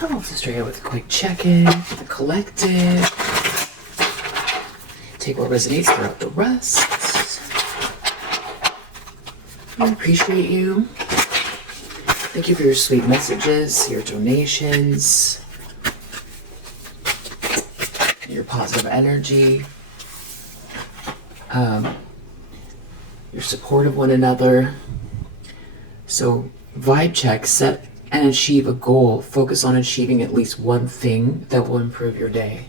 I'll also start out with a quick check-in for the collective. Take what resonates, throw out the rest. I appreciate you. Thank you for your sweet messages, your donations, your positive energy, your support of one another. So, vibe check, set and achieve a goal. Focus on achieving at least one thing that will improve your day.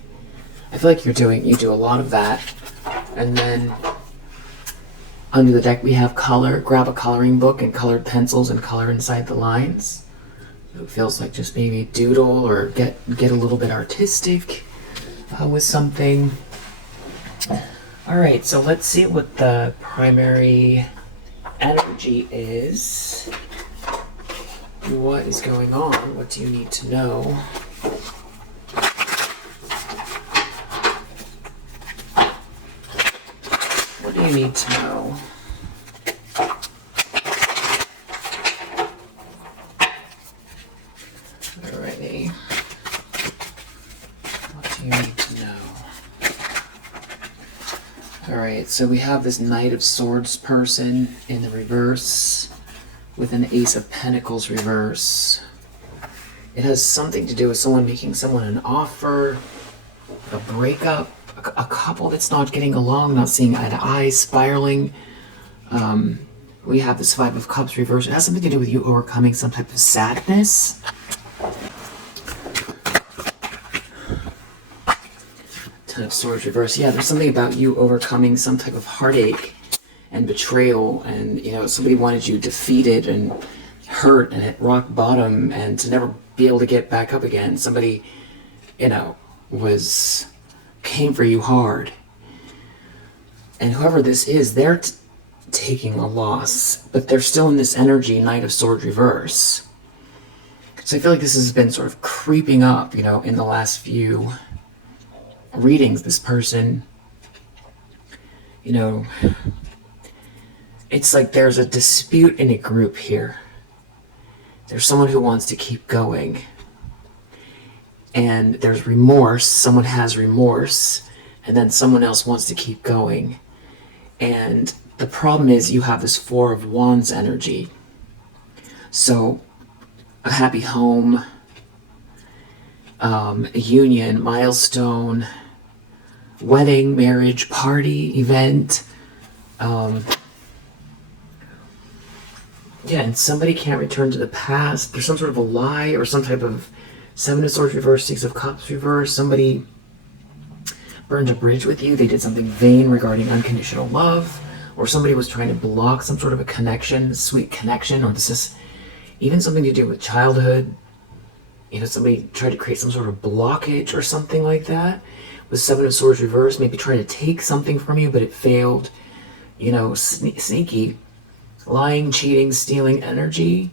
I feel like you do a lot of that. And then under the deck we have color. Grab a coloring book and colored pencils and color inside the lines. It feels like just maybe doodle or get a little bit artistic with something. Alright, so let's see what the primary energy is. What is going on? What do you need to know? What do you need to know? Alrighty. What do you need to know? Alright, so we have this Knight of Swords person in the reverse with an Ace of Pentacles reverse. It has something to do with someone making someone an offer, a breakup, a couple that's not getting along, not seeing eye to eye, spiraling. We have this Five of Cups reverse. It has something to do with you overcoming some type of sadness. Ten of Swords reverse. Yeah, there's something about you overcoming some type of heartache and betrayal, and somebody wanted you defeated and hurt and hit rock bottom and to never be able to get back up again. Somebody came for you hard, and whoever this is, they're taking a loss, but they're still in this energy, Knight of Swords reverse. So I feel like this has been sort of creeping up in the last few readings. This person, it's like there's a dispute in a group here. There's someone who wants to keep going. And there's remorse. Someone has remorse. And then someone else wants to keep going. And the problem is you have this Four of Wands energy. So, a happy home, a union, milestone, wedding, marriage, party, event. Yeah, and somebody can't return to the past. There's some sort of a lie or some type of Seven of Swords reverse, Six of Cups reverse. Somebody burned a bridge with you. They did something vain regarding unconditional love. Or somebody was trying to block some sort of a connection, sweet connection. Or this is even something to do with childhood. Somebody tried to create some sort of blockage or something like that. With Seven of Swords reverse, maybe trying to take something from you, but it failed. Sneaky. Lying, cheating, stealing energy,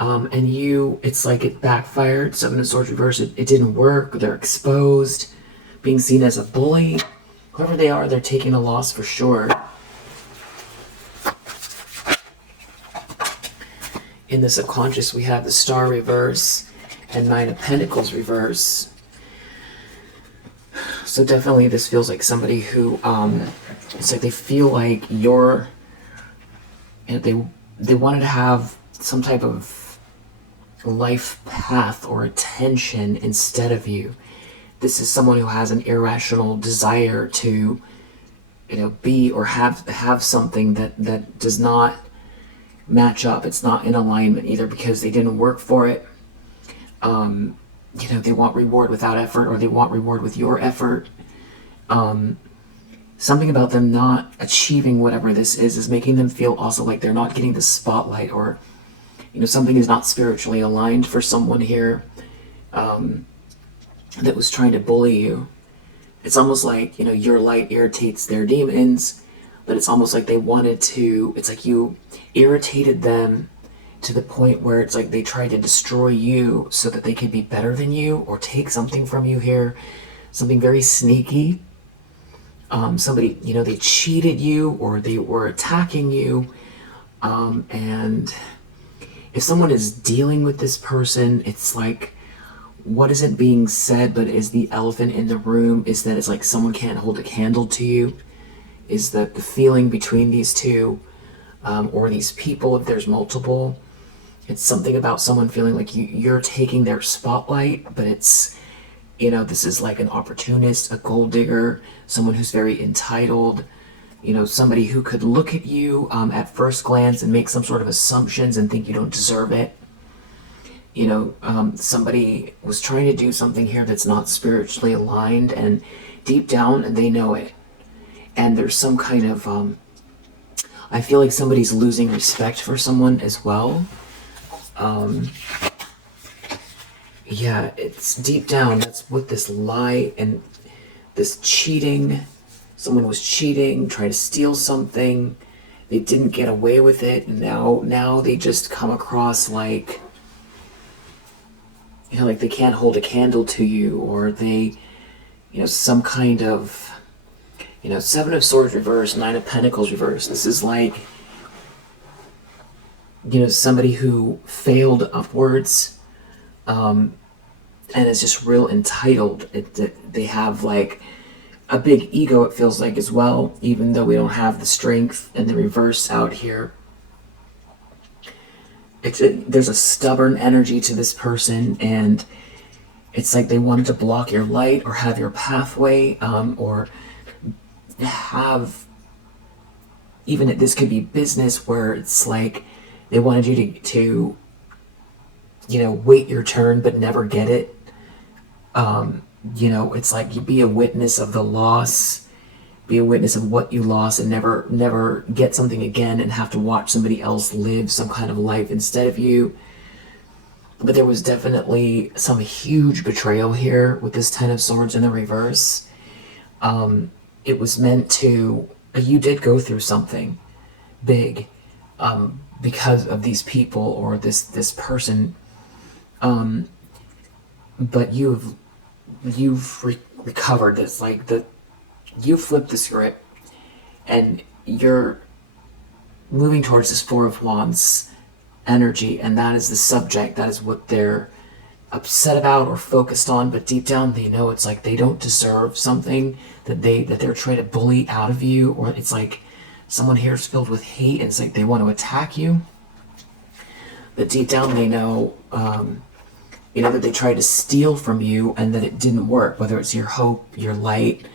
and it's like it backfired. Seven of Swords reverse, it didn't work. They're exposed, being seen as a bully. Whoever they are, they're taking a loss for sure. In the subconscious, we have the Star reverse and Nine of Pentacles reverse. So definitely this feels like somebody who, it's like they feel like you're, they wanted to have some type of life path or attention instead of you. This is someone who has an irrational desire to, be or have something that does not match up. It's not in alignment either because they didn't work for it. They want reward without effort, or they want reward with your effort. Something about them not achieving whatever this is making them feel also like they're not getting the spotlight, or something is not spiritually aligned for someone here that was trying to bully you. It's almost like your light irritates their demons, but it's almost like it's like you irritated them to the point where it's like they tried to destroy you so that they could be better than you or take something from you here. Something very sneaky. Somebody, they cheated you or they were attacking you. And if someone is dealing with this person, it's like what isn't being said but is the elephant in the room is that it's like someone can't hold a candle to you, is that the feeling between these two, or these people, if there's multiple, it's something about someone feeling like you're taking their spotlight, but it's, this is like an opportunist, a gold digger, someone who's very entitled, somebody who could look at you at first glance and make some sort of assumptions and think you don't deserve it. Somebody was trying to do something here that's not spiritually aligned, and deep down they know it. And there's some kind of, I feel like somebody's losing respect for someone as well. Yeah, it's deep down, that's what this lie and this cheating, someone was cheating, trying to steal something, they didn't get away with it, and now they just come across like, like they can't hold a candle to you, or they, some kind of, Seven of Swords reverse, Nine of Pentacles reverse. This is like, somebody who failed upwards, and is just real entitled. They have like a big ego, it feels like, as well, even though we don't have the strength and the reverse out here. There's a stubborn energy to this person, and it's like they wanted to block your light or have your pathway, or have, even this could be business where it's like they wanted you to wait your turn but never get it. It's like you be a witness of the loss, be a witness of what you lost, and never get something again and have to watch somebody else live some kind of life instead of you. But there was definitely some huge betrayal here with this Ten of Swords in the reverse. It was meant to, you did go through something big, because of these people or this person, but you've recovered this, like you flipped the script, and you're moving towards this Four of Wands energy, and that is the subject, that is what they're upset about or focused on. But deep down they know it's like they don't deserve something that they're trying to bully out of you, or it's like someone here is filled with hate and it's like they want to attack you. But deep down they know, that they tried to steal from you and that it didn't work, whether it's your hope, your light,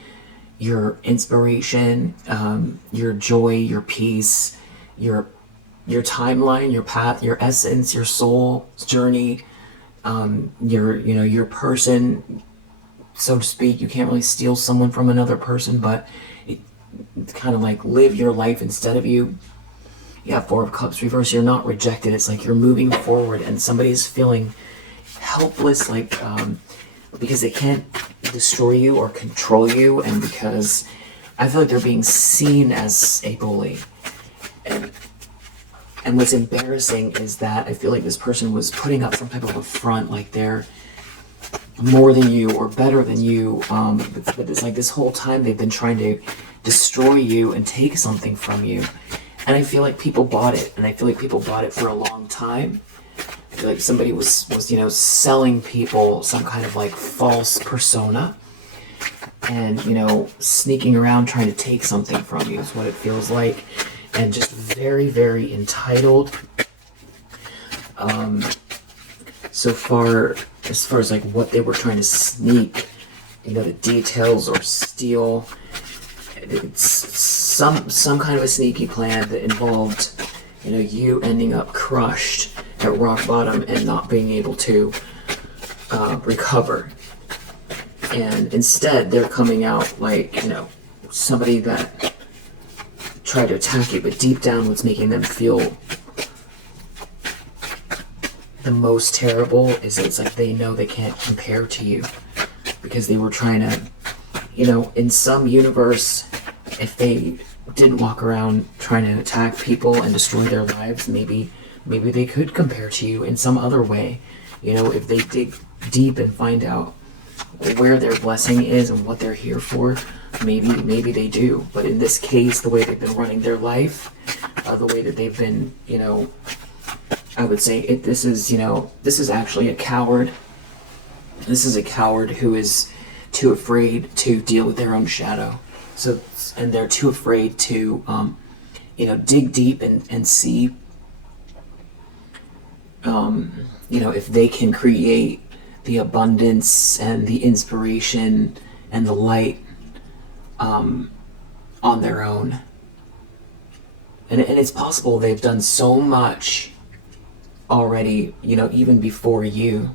your inspiration, your joy, your peace, your timeline, your path, your essence, your soul's journey, your person, so to speak. You can't really steal someone from another person, but it's kind of like live your life instead of you. Yeah, Four of Cups reverse, you're not rejected. It's like you're moving forward, and somebody's feeling helpless, like, because they can't destroy you or control you, and because I feel like they're being seen as a bully. And what's embarrassing is that I feel like this person was putting up some type of a front, like they're more than you or better than you, but it's like this whole time they've been trying to destroy you and take something from you. And I feel like people bought it, and I feel like people bought it for a long time. I feel like somebody was selling people some kind of like false persona, and sneaking around trying to take something from you is what it feels like. And just very, very entitled. So far, as far as like what they were trying to sneak, the details or steal, it's some kind of a sneaky plan that involved, you ending up crushed at rock bottom and not being able to recover. And instead, they're coming out like, somebody that tried to attack you, but deep down what's making them feel the most terrible is that it's like they know they can't compare to you, because they were trying to, in some universe, if they didn't walk around trying to attack people and destroy their lives, maybe they could compare to you in some other way. If they dig deep and find out where their blessing is and what they're here for, maybe they do. But in this case, the way they've been running their life, the way that they've been, I would say this is actually a coward. This is a coward who is too afraid to deal with their own shadow. So, and they're too afraid to, dig deep and see, if they can create the abundance and the inspiration and the light on their own. And it's possible they've done so much already, even before you,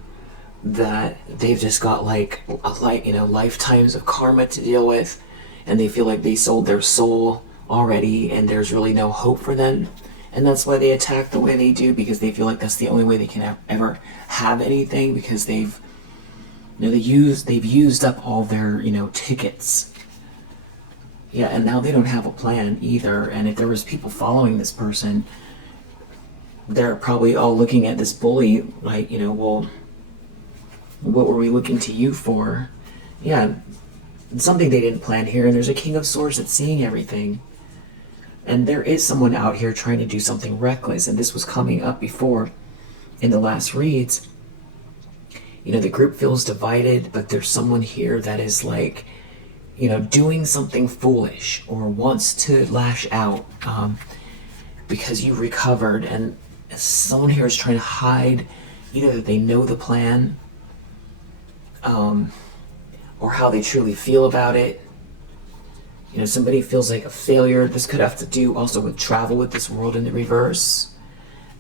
that they've just got lifetimes of karma to deal with, and they feel like they sold their soul already and there's really no hope for them. And that's why they attack the way they do, because they feel like that's the only way they can ever have anything, because they've used up all their, tickets. Yeah, and now they don't have a plan either. And if there was people following this person, they're probably all looking at this bully like, well, what were we looking to you for? Yeah, something they didn't plan here. And there's a King of Swords that's seeing everything. And there is someone out here trying to do something reckless. And this was coming up before in the last reads. The group feels divided, but there's someone here that is like, doing something foolish or wants to lash out because you recovered. And someone here is trying to hide either that they know the plan or how they truly feel about it. Somebody feels like a failure. This could have to do also with travel with this world in the reverse,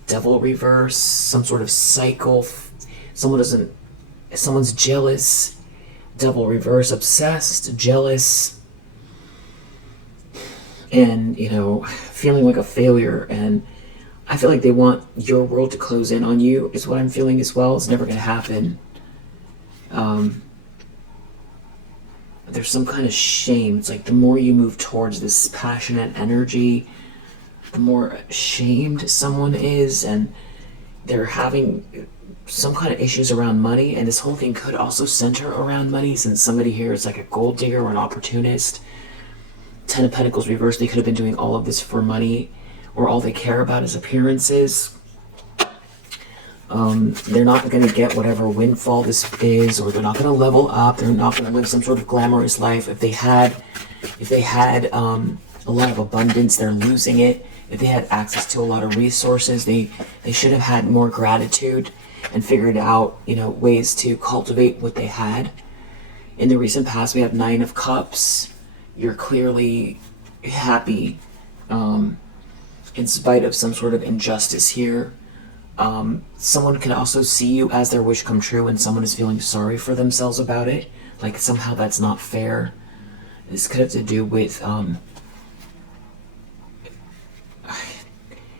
devil reverse, some sort of cycle. Someone's jealous, devil reverse, obsessed, jealous, and, feeling like a failure. And I feel like they want your world to close in on you, is what I'm feeling as well. It's never going to happen. There's some kind of shame. It's like the more you move towards this passionate energy, the more shamed someone is, and they're having some kind of issues around money. And this whole thing could also center around money, since somebody here is like a gold digger or an opportunist. 10 of Pentacles reversed. They could have been doing all of this for money, or all they care about is appearances. They're not going to get whatever windfall this is, or they're not going to level up. They're not going to live some sort of glamorous life. If they had a lot of abundance, they're losing it. If they had access to a lot of resources, they should have had more gratitude and figured out, ways to cultivate what they had. In the recent past, we have 9 of Cups. You're clearly happy, in spite of some sort of injustice here. Someone can also see you as their wish come true, and someone is feeling sorry for themselves about it. Like somehow that's not fair. This could have to do with,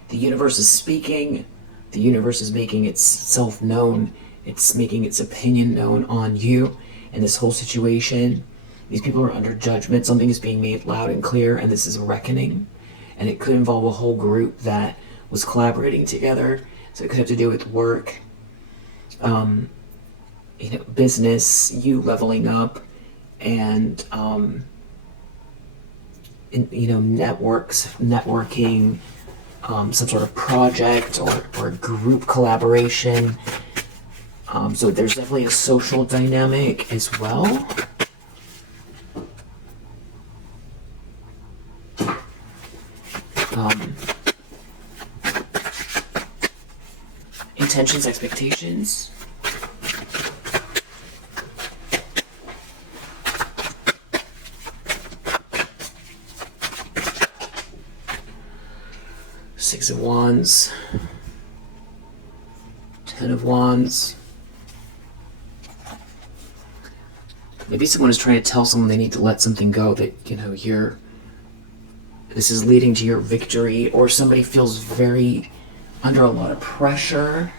the universe is speaking. The universe is making itself known. It's making its opinion known on you and this whole situation. These people are under judgment. Something is being made loud and clear, and this is a reckoning. And it could involve a whole group that was collaborating together. So it could have to do with work, business, you leveling up, and, networking, some sort of project or group collaboration. So there's definitely a social dynamic as well. Intentions, expectations. Six of Wands. 10 of Wands. Maybe someone is trying to tell someone they need to let something go, that, this is leading to your victory, or somebody feels very under a lot of pressure.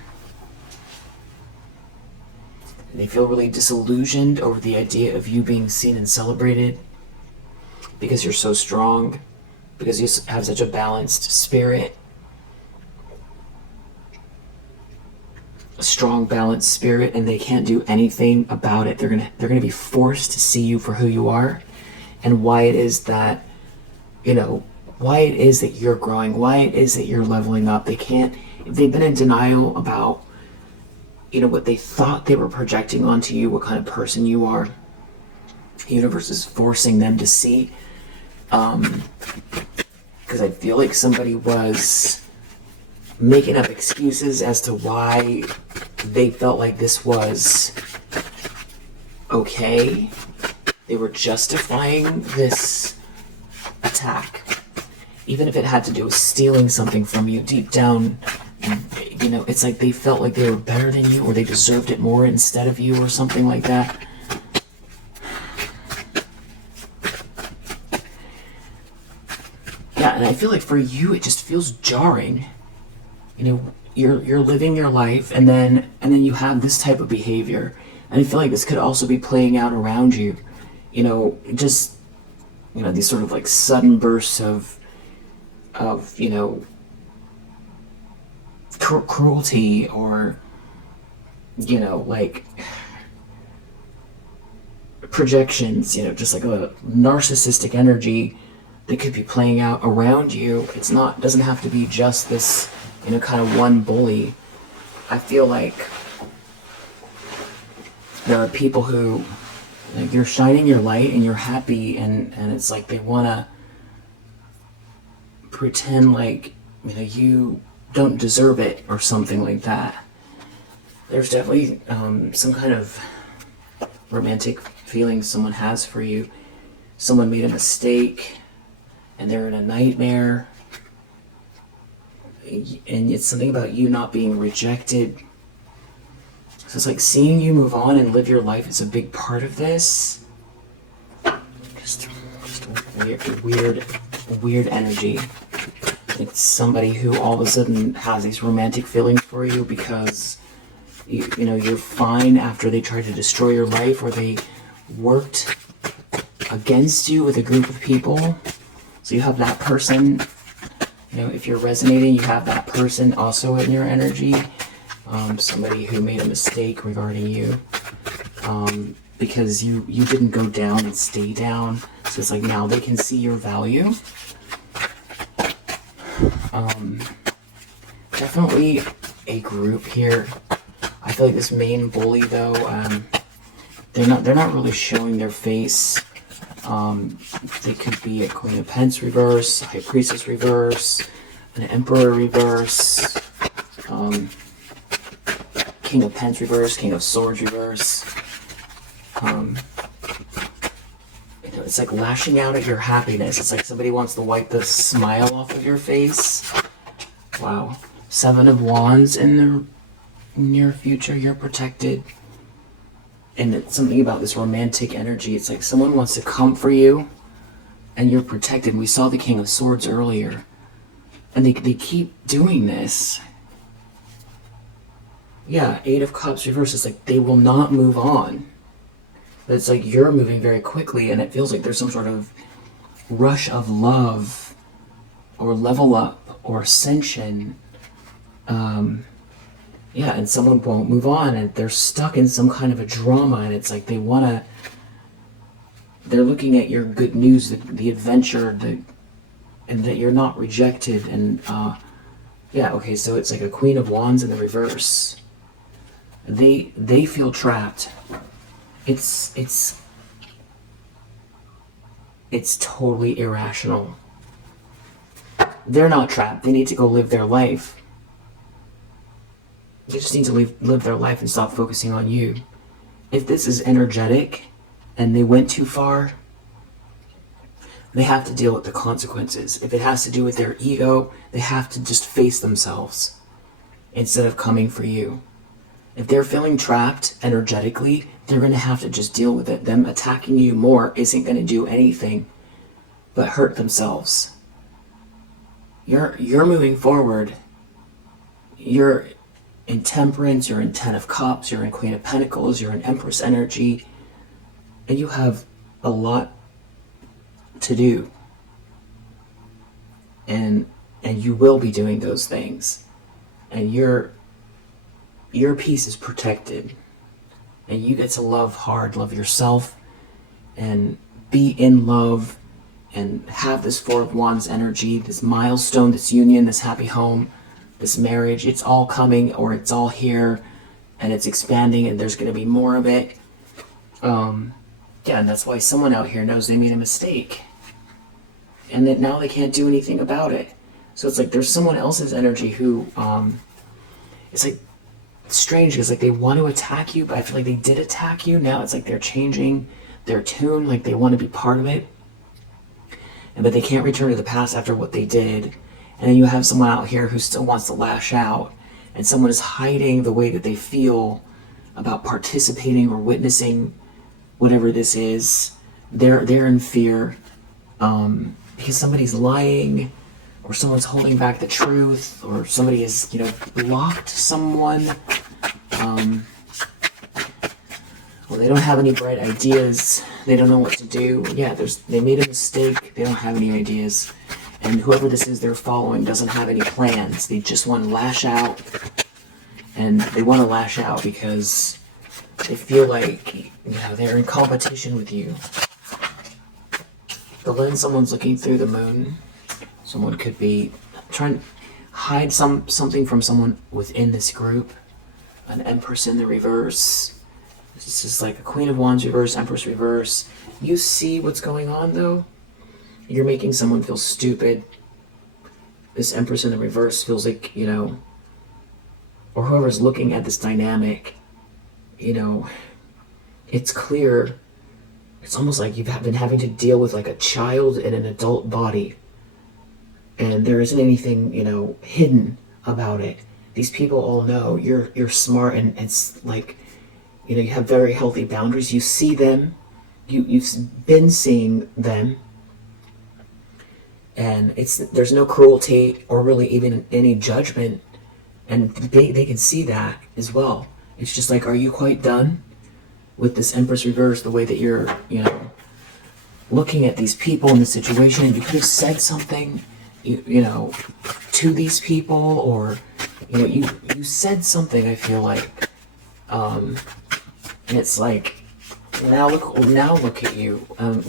And they feel really disillusioned over the idea of you being seen and celebrated, because you're so strong, because you have such a balanced spirit. A strong, balanced spirit, and they can't do anything about it. They're gonna be forced to see you for who you are, and why it is that, why it is that you're growing, why it is that you're leveling up. They can't, if they've been in denial about, what they thought they were projecting onto you, what kind of person you are. The universe is forcing them to see. Because I feel like somebody was making up excuses as to why they felt like this was okay. They were justifying this attack. Even if it had to do with stealing something from you deep down, it's like they felt like they were better than you, or they deserved it more instead of you, or something like that. Yeah, and I feel like for you, it just feels jarring. You're living your life, and then you have this type of behavior, and I feel like this could also be playing out around you. These sort of like sudden bursts of cruelty, or like projections, just like a narcissistic energy that could be playing out around you. Doesn't have to be just this, kind of one bully. I feel like there are people who, like, you're shining your light and you're happy, and it's like they want to pretend like, you don't deserve it, or something like that. There's definitely some kind of romantic feeling someone has for you. Someone made a mistake, and they're in a nightmare, and it's something about you not being rejected. So it's like seeing you move on and live your life is a big part of this. Just weird energy. It's somebody who all of a sudden has these romantic feelings for you because you're fine after they tried to destroy your life, or they worked against you with a group of people. So you have that person, if you're resonating, you have that person also in your energy. Somebody who made a mistake regarding you, because you didn't go down and stay down. So it's like now they can see your value. Definitely a group here. I feel like this main bully, though, they're not really showing their face. They could be a Queen of Pentacles reverse, a High Priestess reverse, an Emperor reverse, King of Pentacles reverse, King of Swords reverse. It's like lashing out at your happiness. It's like somebody wants to wipe the smile off of your face. Wow. 7 of Wands in the near future. You're protected. And it's something about this romantic energy. It's like someone wants to come for you, and you're protected. We saw the King of Swords earlier. And they keep doing this. Yeah, 8 of Cups reverse. It's like they will not move on. But it's like you're moving very quickly, and it feels like there's some sort of rush of love, or level up, or ascension. And someone won't move on, and they're stuck in some kind of a drama, and it's like they're looking at your good news, the adventure, and that you're not rejected, and so it's like a Queen of Wands in the reverse. They feel trapped. It's totally irrational. They're not trapped. They need to go live their life. They just need to live their life and stop focusing on you. If this is energetic and they went too far, they have to deal with the consequences. If it has to do with their ego, they have to just face themselves instead of coming for you. If they're feeling trapped energetically, they're going to have to just deal with it. Them attacking you more isn't going to do anything but hurt themselves. You're moving forward. You're in Temperance, you're in 10 of Cups, you're in Queen of Pentacles, you're in Empress energy, and you have a lot to do. And you will be doing those things. And your peace is protected. And you get to love hard, love yourself, and be in love, and have this 4 of Wands energy, this milestone, this union, this happy home, this marriage. It's all coming, or it's all here, and it's expanding, and there's going to be more of it. Yeah, and that's why someone out here knows they made a mistake, and that now they can't do anything about it. So it's like there's someone else's energy who, it's like strange, because like they want to attack you, but I feel like they did attack you. Now it's like they're changing their tune, like they want to be part of it, but they can't return to the past after what they did. And then you have someone out here who still wants to lash out, and someone is hiding the way that they feel about participating or witnessing whatever this is. They're in fear, because somebody's lying, or someone's holding back the truth, or somebody has, blocked someone. Well, they don't have any bright ideas. They don't know what to do. Yeah, they made a mistake. They don't have any ideas. And whoever this is they're following doesn't have any plans. They just want to lash out. And they want to lash out because they feel like, they're in competition with you. The lens someone's looking through the moon. Someone could be trying to hide something from someone within this group. An Empress in the reverse. This is like a Queen of Wands reverse, Empress reverse. You see what's going on, though? You're making someone feel stupid. This Empress in the reverse feels like, or whoever's looking at this dynamic, it's clear. It's almost like you've been having to deal with like a child in an adult body. And there isn't anything, hidden about it. These people all know you're smart, and it's like, you have very healthy boundaries. You see them. You've been seeing them. And there's no cruelty or really even any judgment. And they can see that as well. It's just like, are you quite done with this Empress reverse, the way that you're, looking at these people in the situation? You could have said something, to these people, or, you said something, I feel like. And it's like, now look at you, and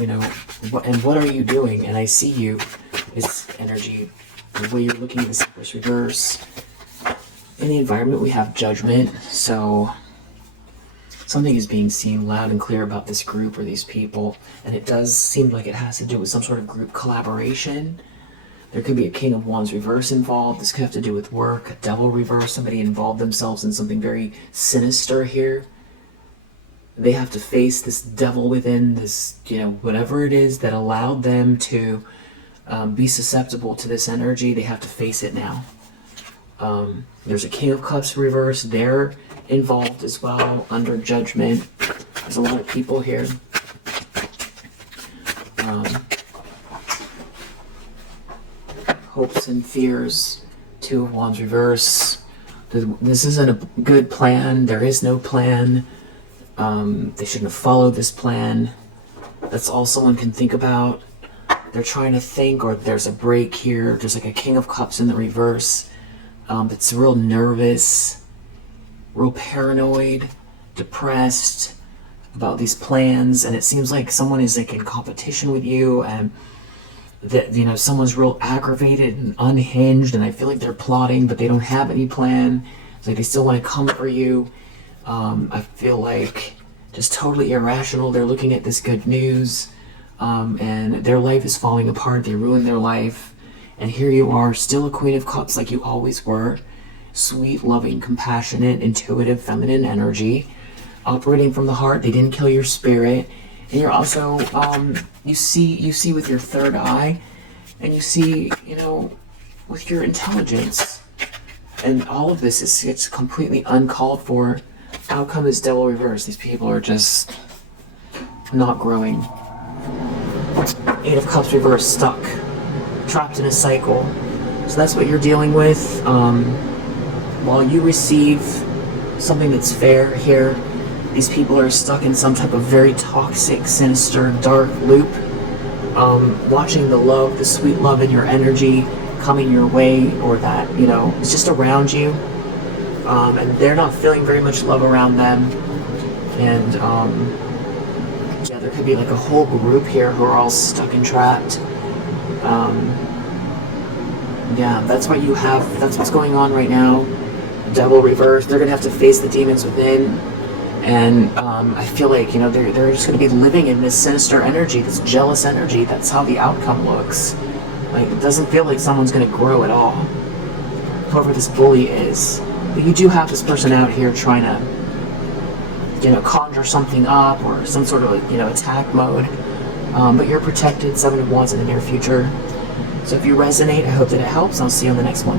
what are you doing? And I see you, it's energy, the way you're looking at this Empress reverse. In the environment, we have judgment, so something is being seen loud and clear about this group or these people, and it does seem like it has to do with some sort of group collaboration. There could be a King of Wands reverse involved. This could have to do with work, a Devil reverse, somebody involved themselves in something very sinister here. They have to face this devil within, this, whatever it is that allowed them to be susceptible to this energy. They have to face it now. There's a King of Cups reverse. They're involved as well, under judgment. There's a lot of people here. Hopes and fears. Two of Wands reverse. This isn't a good plan. There is no plan. They shouldn't have followed this plan. That's all someone can think about. They're trying to think, or there's a break here. There's like a King of Cups in the reverse. It's real nervous, real paranoid, depressed about these plans, and it seems like someone is like in competition with you, and that someone's real aggravated and unhinged, and I feel like they're plotting, but they don't have any plan. It's like they still want to come for you. I feel like just totally irrational. They're looking at this good news, and their life is falling apart. They ruined their life. And here you are, still a Queen of Cups like you always were. Sweet, loving, compassionate, intuitive, feminine energy. Operating from the heart. They didn't kill your spirit. And you're also, you see with your third eye. And you see, with your intelligence. And all of this it's completely uncalled for. Outcome is Devil reverse. These people are just not growing. Eight of Cups reverse, stuck. Trapped in a cycle. So that's what you're dealing with. While you receive something that's fair here, these people are stuck in some type of very toxic, sinister, dark loop. Watching the love, the sweet love in your energy coming your way, or that, it's just around you. And they're not feeling very much love around them. And yeah, there could be like a whole group here who are all stuck and trapped. Yeah, that's what you have. That's what's going on right now. Devil reversed. They're going to have to face the demons within. And I feel like, they're just going to be living in this sinister energy, this jealous energy. That's how the outcome looks. Like, it doesn't feel like someone's going to grow at all. Whoever this bully is. But you do have this person out here trying to, conjure something up or some sort of, attack mode. But you're protected, 7 of Wands in the near future. So if you resonate, I hope that it helps. I'll see you on the next one.